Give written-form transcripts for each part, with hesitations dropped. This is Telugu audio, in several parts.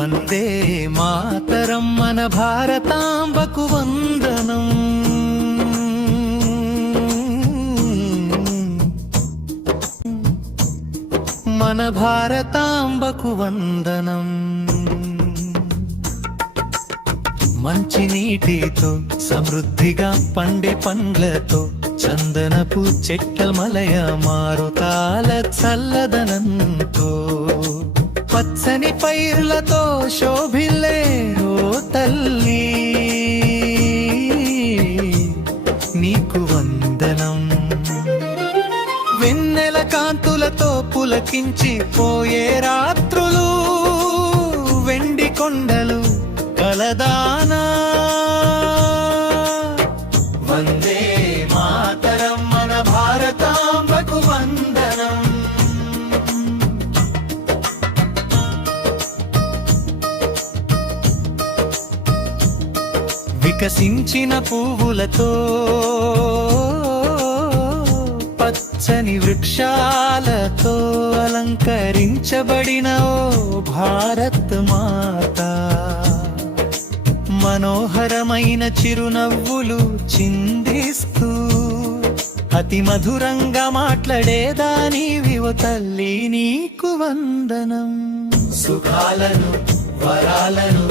వందే మాతరం మన భారతాంబకు వందనం. మన భారతాంబకు వందనం. మంచి నీటితో సమృద్ధిగా పండే పండ్లతో చందనపు చెట్ల మలయ మారుతాల చల్లదనంతో పచ్చని పైర్లతో శోభిల్లే ఓ తల్లి నీకు వందనం. వెన్నెల కాంతులతో పులకించి పోయే రాత్రులు వెండి కొండలు కలదానా. వందే మాతరం మన భారతాంబకు వందనం. వికసించిన పువ్వులతో పచ్చని వృక్షాలతో అలంకరించబడిన ఓ భారత్ మాత, మనోహరమైన చిరునవ్వులు చిందిస్తూ అతి మధురంగా మాట్లాడేదానివి ఓ తల్లి నీకు వందనం. సుఖాలను వరాలను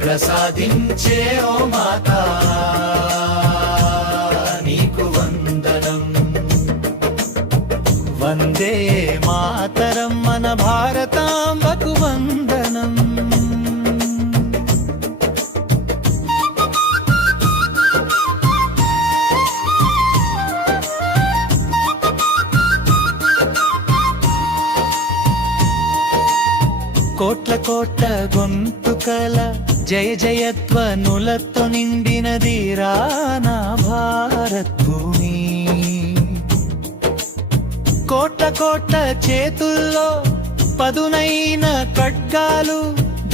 ప్రసాదించే ఓ మాత నీకు వందనం. వందే మాతరం మన భారతాంబకు వందనం. కోట్ల కోట్ల గొంతుకల జయ జయధ్వనులతో నిండినది రానా భారత్ భూమి. కోట్ల కోట్ల చేతుల్లో పదునైన ఖడ్గాలు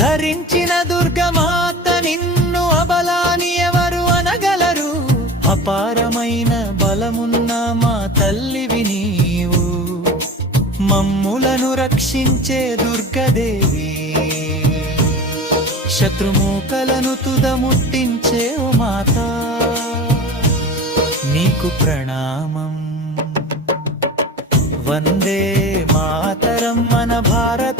ధరించిన దుర్గమాత నిన్ను అబలాని ఎవరు అనగలరు. అపారమైన బలమున్న మా తల్లివి నీవు, మమ్ములను రక్షించే దుర్గదేవి, శత్రుమూకలను తుదముట్టించే ఓ మాత నీకు ప్రణామం. వందే మాతరం మన భారత